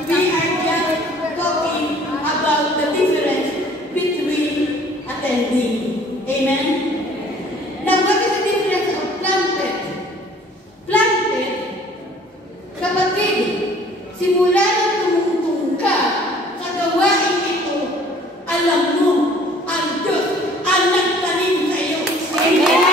We are just talking about the difference between attending. Amen? Now, what is the difference of planted? Planted, kapatid, simula nang tumungtong ka sa gawain ito, alam mo, ang Diyos ang nagtanim sa iyo. Amen!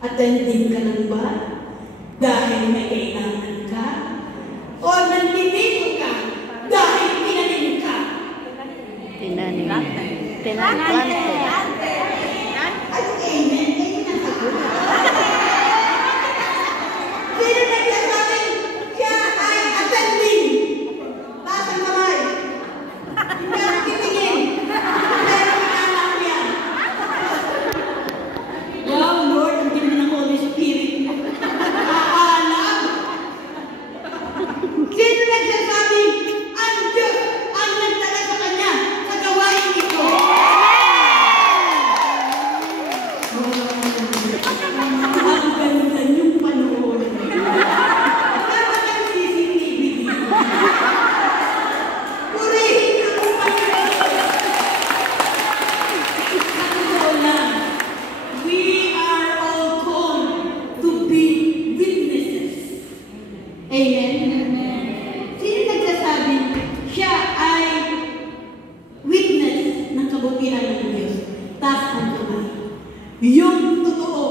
Attending ka lang ba? Dahil may kailangan ka? O nandito ka dahil tinanim ka? Tinanim. Tinanim. Ay, amen. Ayun ang sagot. Sino nagsasabi? Siya ay attending. Taas ang kamay. Hindi ako titingin. Pero alam yan. Wow, Lord, ang ganda ng Holy Spirit. Aalam. Sino nagsasabi? Ang Diyos ang nagdala sa kanya sa gawain ito. Ang ganda niyong panahon. Tama kang CCTV dito. Purihin niyo kung Panginoon. At totoo lang, we are all called to be witnesses. Amen? Sino nagsasabi siya ay witness ng kabutihan ng Diyos? Taas ang kamay. Yung totoo.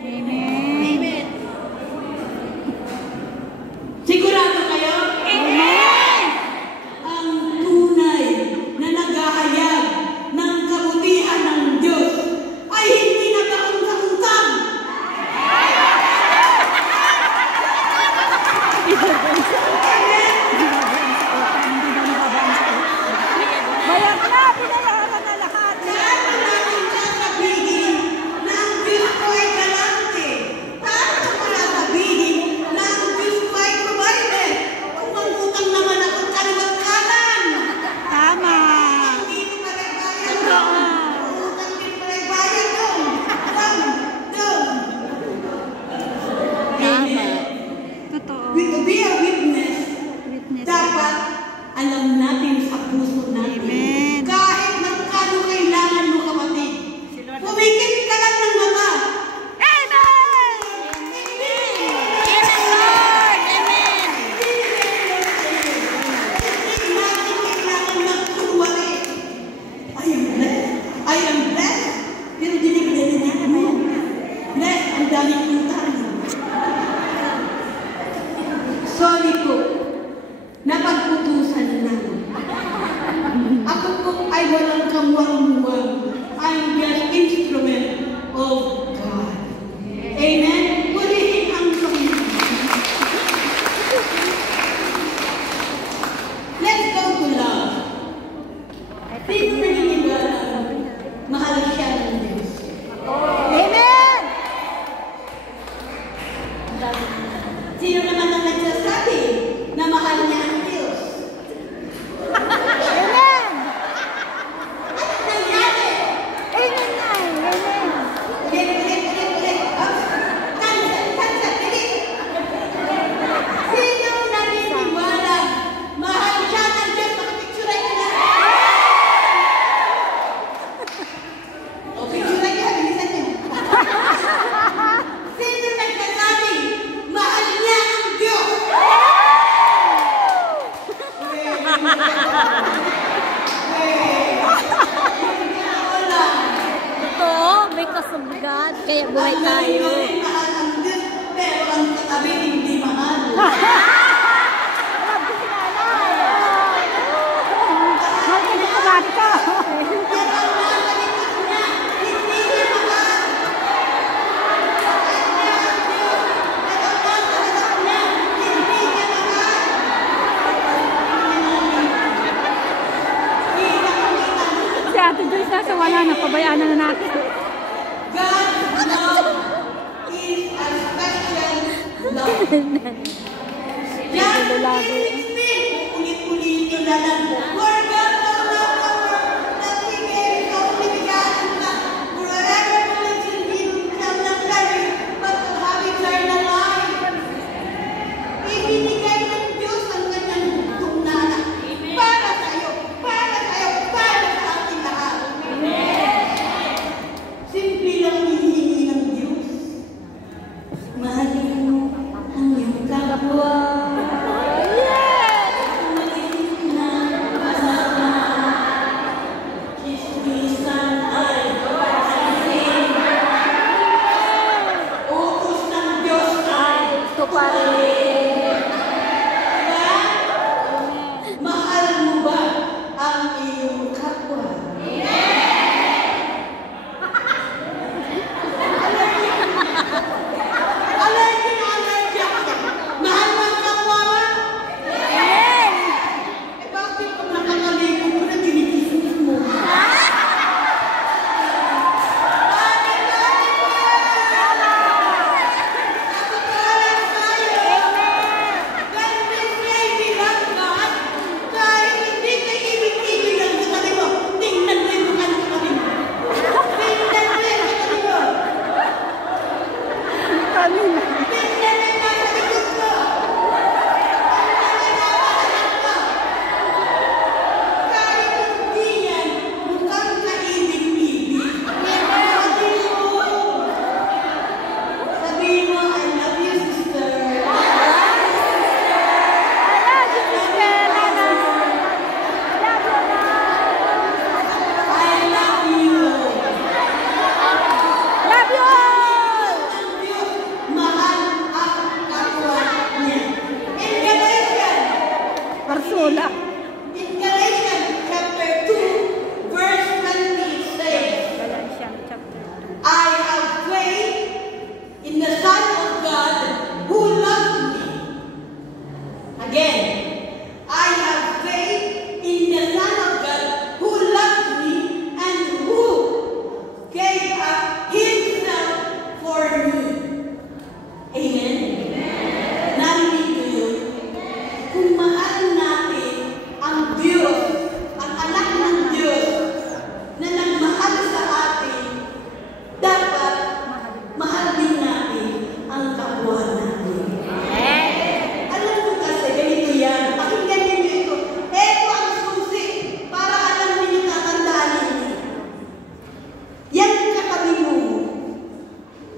Amen. Sigurado kayo? Amen! Ang tunay na naghahayag ng kabutihan ng Diyos ay hindi nagkaunta-untang. Bayan na! Pinayaran na lahat! Saan mo natin sasabihin na ang Diyos ko ay galante? Saan mo sasabihin na ang Diyos ko ay provider? Kung mangutang naman ako kaliwat kanan. Tama! Hindi ko pare-bayan doon. Utang din pare-bayan doon. Tama. Totoo. To be a witness wala na, pabayaan na natin. God's love is a special love. Yan, ulit-ulitin na lang. For God so loved the world that He gave His only begotten Son, whoever believes in Him shall not perish, but to have eternal life. Ibinigay ng Diyos ang kanyang bugtong na anak. Para sa'yo, para sa ating lahat. Simple lang hinihingi ng Diyos. Mahalin mo ang iyong kapwa. Mahal mo ba ang iyong kapwa? Allergy. Mahal mo ang kapwa mo? Bakit pag nakakaligo mo na ginikismis mo? In Galatians chapter 2, verse 20 says, I have faith in the Son of God who loves me. Again, I have faith in the Son of God who loves me and who gave up Himself for me. Amen? Narinig ko yun. Kung mahal natin ang Diyos, ang anak ng Diyos na nagmahal sa atin, dapat mahal din natin ang kapwa natin. Alam mo kasi, ganito yan. Pakinggan ninyo ito. Ito ang susi para alam ninyo tatandaan ninyo. Yan katabi mo,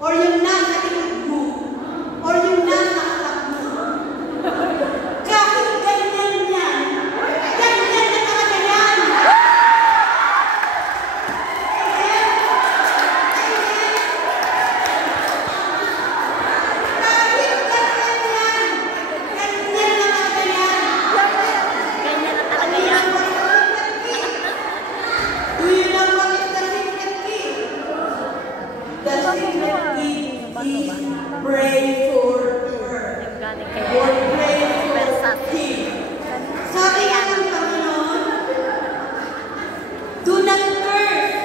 or yung nasa likod mo, or yung nasa harap mo. Kahit ganyan yan na talaga yan. Kahit ganyan na talaga yan. Do you know what is the secret key? The secret key is pray for her. Or pray for him. Sabi nga ng Panginoon, do not curse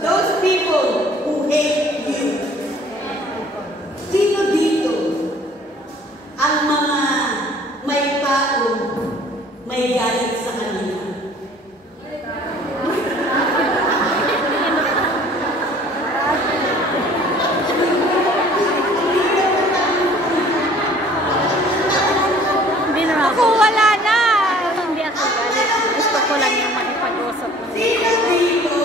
those people who hate you. Sino dito ang mga may taong may galit sa kanila? Ako wala na. Hindi ako galit. Gusto ko lang yung makipag-usap. Sino dito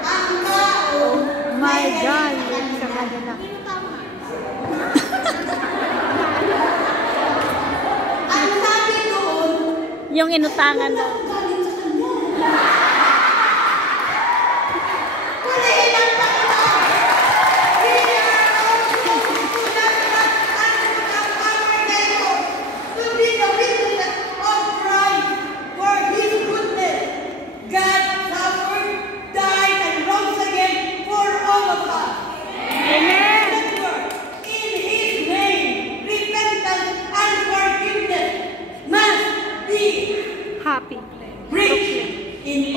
ang taong My God. Sa kanila. ang sabi doon, Yung inutangan na. galit sa kanya? Purihin ang Panginoon. We are also to not and our neighbor to be the witnesses of Christ for His goodness. God suffered, died, and rose again for all of us. Amen. In His name, repentance and forgiveness must be Happy. preached in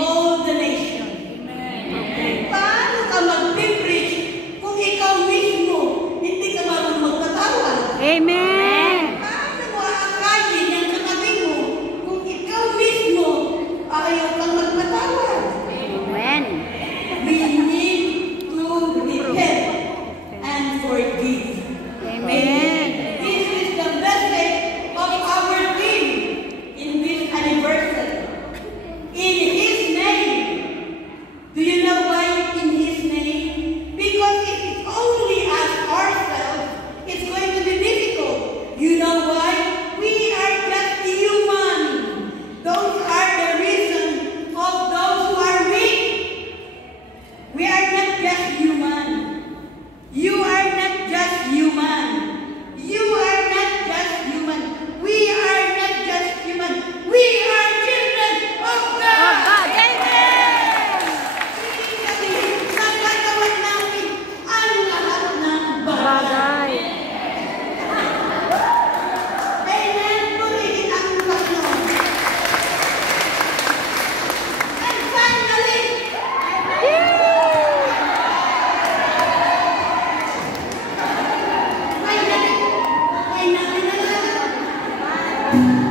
Amen.